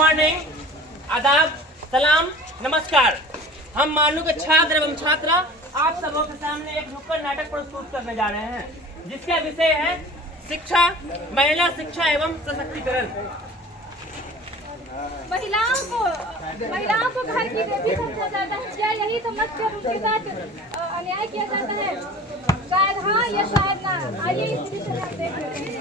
Morning, आदाब, सलाम, नमस्कार। हम मानू के छात्र एवं छात्रा आप सबों के सामने एक नुक्कड़ नाटक प्रस्तुत करने जा रहे हैं, जिसका विषय है शिक्षा, महिला शिक्षा एवं सशक्तिकरण। महिलाओं को घर की देवी समझा जाता है, क्या यही समझकर उनके साथ अन्याय किया जाता है? शायद हाँ या शायद ना। आइए इस विषय में देख लेते हैं।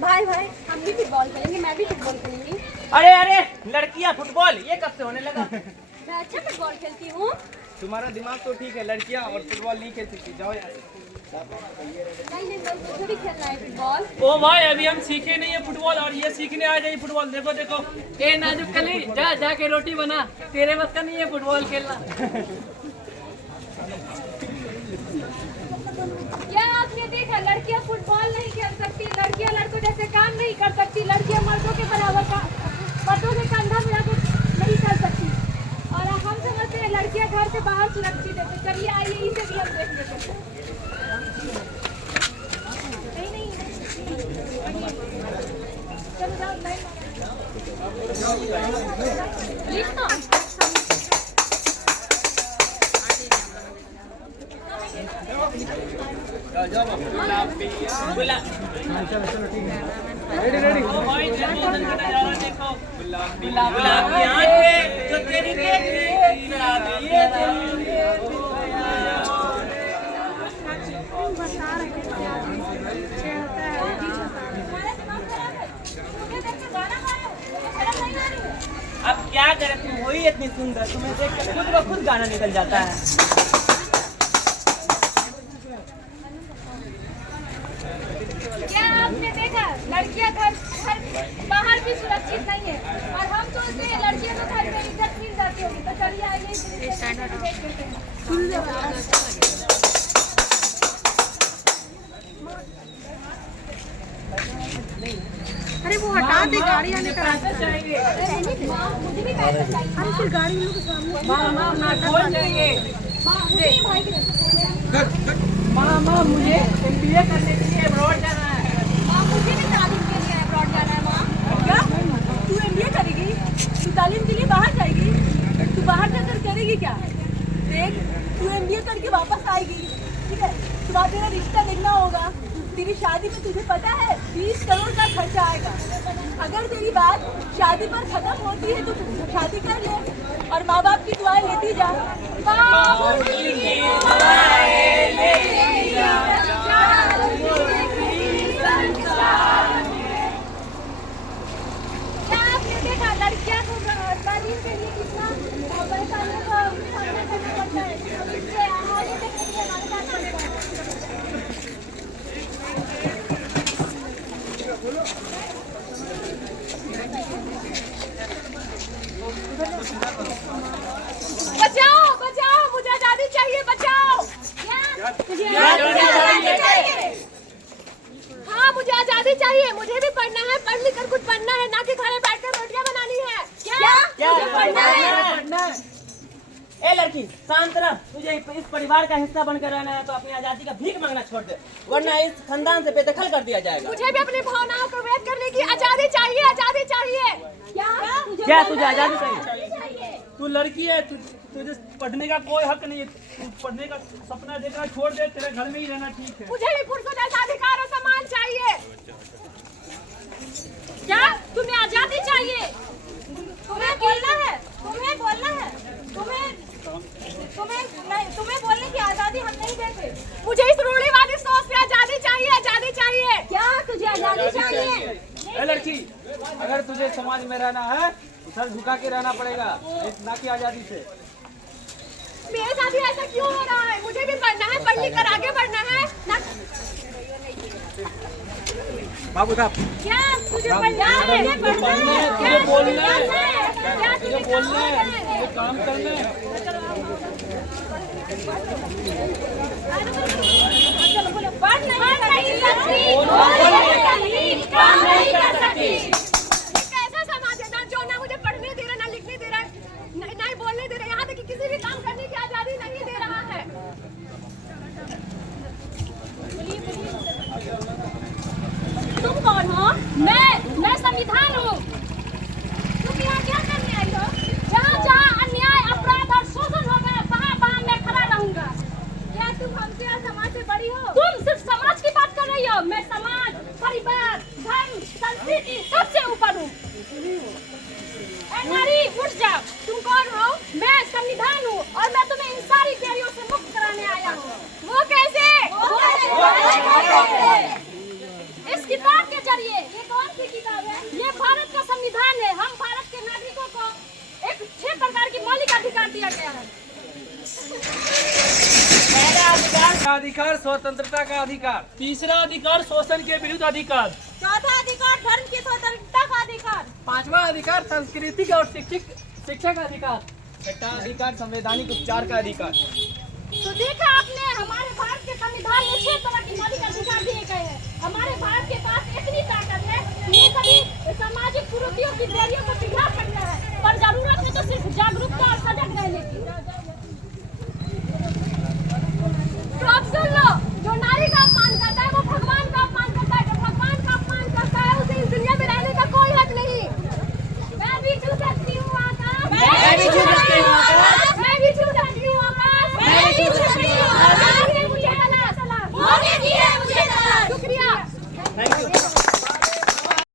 भाई हम भी फुटबॉल खेलेंगे, मैं भी फुटबॉल खेलूंगी। अरे लड़कियां फुटबॉल ये कब से होने लगा? मैं अच्छा फुटबॉल खेलती हूँ। तुम्हारा दिमाग तो ठीक है, लड़कियां और फुटबॉल नहीं खेल सकती, जाओ यार। नहीं मुझे भी खेलना है फुटबॉल। ओ भाई अभी हम सीखे नहीं है फुटबॉल और ये सीखने आ जाए फुटबॉल। देखो देखो ए नाजुक कली, जाके रोटी बना, तेरे बस का नहीं है फुटबॉल खेलना। क्या आपने देखा लड़कियां फुटबॉल नहीं खेल सकती, लड़कियां लड़कों जैसे काम नहीं कर सकती, लड़कियां मर्दों के बराबर का मर्दों के कंधा मिलाकर नहीं चल सकती, और हम समझते हैं लड़कियां घर से बाहर सुरक्षित है। तो चलिए आइए इसे भी हम देख लेते हैं। चलो जाओ अब क्या करें, तुम हो ही इतनी सुंदर, तुम्हें देख कर खुद ब खुद गाना निकल जाता है। क्या आपने देखा लड़कियां घर बाहर भी सुरक्षित नहीं है, और हम सोचते हैं लड़कियों को घर में इज्जत मिल जाती होगी। तो चलिए आइए अरे वो हटा दे, गाड़ी आने का रास्ता चाहिए। मुझे भी पैसा चाहिए। हम फिर गाड़ी लोग के सामने माँ नाटक बोल चाहिए। मुझे भी भाई माँ मुझे MBA करने के लिए अब्रॉड जाना है। मुझे भी तालीम के लिए अब्रॉड जाना है। माँ क्या तू MBA करेगी? तू तालीम के लिए बाहर जाएगी? तू बाहर जाकर करेगी क्या? देख तू MBA करके वापस आएगी, ठीक है? तुम्हारा तेरा रिश्ता देखना होगा। तेरी शादी में तुझे पता है 20 करोड़ का खर्चा आएगा। अगर तेरी बात शादी पर खत्म होती है तो तू शादी कर ले और माँ बाप की दुआएं लेती जा। क्या आपने देखा लड़कियां को तालीम के लिए कितना परेशानियों का सामना करना पड़ता है? इससे आगे तक के लिए हमारे साथ पड़ता है। बचाओ मुझे आजादी चाहिए, बचाओ। मुझे आजादी चाहिए। हाँ मुझे आजादी चाहिए, मुझे भी पढ़ना है, पढ़ लिख कर कुछ बनना है, ना कि घरे बैठकर रोटियां बनानी है। क्या मुझे पढ़ना है? ए लड़की शांत रह, तुझे इस परिवार का हिस्सा बनकर रहना है तो अपनी आजादी का भीख मांगना छोड़ दे, वरना इस खानदान से बेदखल कर दिया जाएगा। मुझे भी अपनी भावनाओं को व्यक्त करने की आजादी चाहिए, आजादी चाहिए। क्या तुझे आजादी चाहिए? तू लड़की है, तुझे पढ़ने का कोई हक नहीं है। तू पढ़ने का सपना देखना छोड़ दे, तेरे घर में ही रहना ठीक है। मुझे भी पुरुषों जैसा अधिकार और सम्मान चाहिए। क्या तुम्हें आजादी चाहिए? तुम्हें बोलना है, तुम्हें बोलने की आजादी हम नहीं देते। मुझे इस रूढ़िवादी सोच से आजादी चाहिए, आजादी चाहिए। क्या तुझे आजादी चाहिए? ए लड़की, अगर तुझे समाज में रहना है तो सर झुका के रहना पड़ेगा, ना कि आजादी से। मेरे साथ ही ऐसा क्यों हो रहा है? मुझे भी पढ़ना है, पढ़ लिख कर आगे बढ़ना है ना। बाबू साहब, क्या तुझे पढ़ना है? तुझे बोलना है, तुझे बोलना है, तुझे काम करना है। पढ़ नहीं सकती, काम नहीं कर सकती। कैसा समाज है जो ना मुझे पढ़ने दे रहा, ना लिखने दे रहा, ना ही बोलने दे रहा, यहाँ तक कि किसी भी काम करने की आजादी नहीं दे रहा है। उठ जाओ। तुम कौन हो? मैं संविधान हूँ और मैं तुम्हें इन सारी कैरियों से मुक्त कराने आया हूँ। वो कैसे? इस किताब के जरिए। ये कौन सी किताब है? ये भारत का संविधान है। हम भारत के नागरिकों को एक 6 प्रकार की मौलिक अधिकार दिया गया है। पहला अधिकार अधिकार स्वतंत्रता का अधिकार। तीसरा अधिकार शोषण के विरुद्ध अधिकार। चौथा अधिकार धर्म की स्वतंत्रता का अधिकार। पांचवा अधिकार सांस्कृतिक और शिक्षा का अधिकार। छठा अधिकार संवैधानिक उपचार का अधिकार। तो देखा आपने, हमारे भारत के संविधान में 6 तरह के मौलिक अधिकार दिए गए हैं। हमारे भारत के पास इतनी ताकत है कि ये कभी सामाजिक कुरीतियों की देरियों को पिघला सकता है, पर